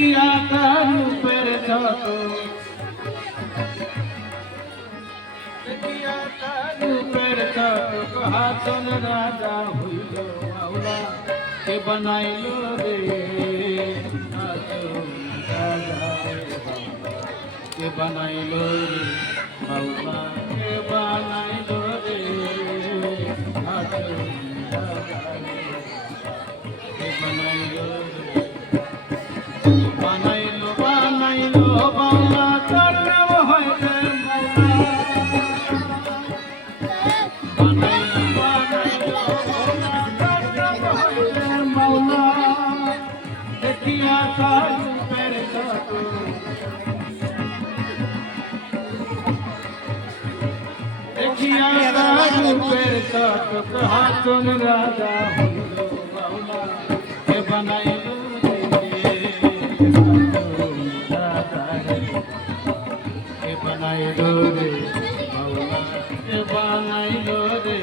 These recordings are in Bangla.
দেখিয়া তার রূপের যত দেখিয়া তার রূপের যত হাসন রাজা হইল মাওলা কে বানাইল রে হাসন রাজা কে বানাইল রে মাওলা কে বানাইল রে হাসন রাজা কে বানাইল রে বানাইলো বানাইলো বাংলা তার নাম হইতে বানাইলো বানাইলো বাংলা তার নাম হইতে মাওলা দেখিয়া তার রূপের যত দেখিয়া তার রূপের যত হাসন রাজা হইল মাওলা কে বানাইলো বানাইলো রে মাওলা কে বানাইলো রে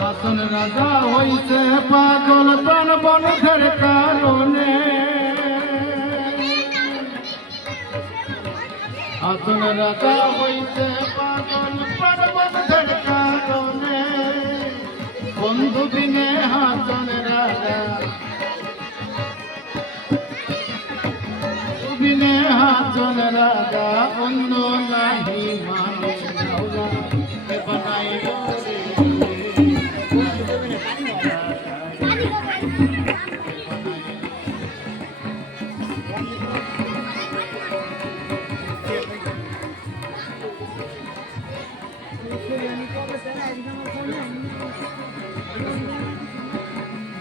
হাসন রাজা হইছে পাগল প্রাণ বন্ধের কারণে হাসন রাজা হইছে পাগল প্রাণ বন্ধের কারণে বন্ধু বিনে হাসন রাজা বিনে হাসন রাজা অন্য নাহি মানে মাওলা কে বানাইল রে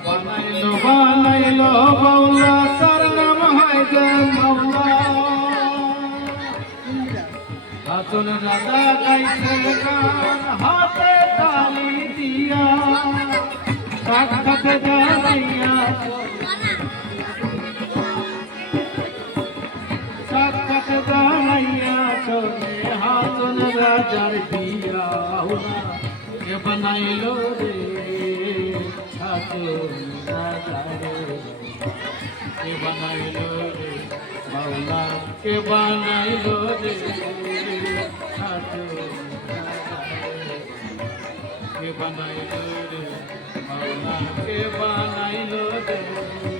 বানাইলো বানাইলো মাওলা তার নাম হইতে মাওলা হাসন রাজা গাইছে গান হাতে তালি দিয়া সাক্ষাৎ জানাইয়া সাক্ষাৎ জানাইয়া চলে হাসন রাজার দিয়া কে বানাইলো রে হাসন রাজা কে বানাইলো রে মাওলা কে বানাইলো রে হাসন রাজা কে বানাইলো রে মাওলা কে বানাইলো রে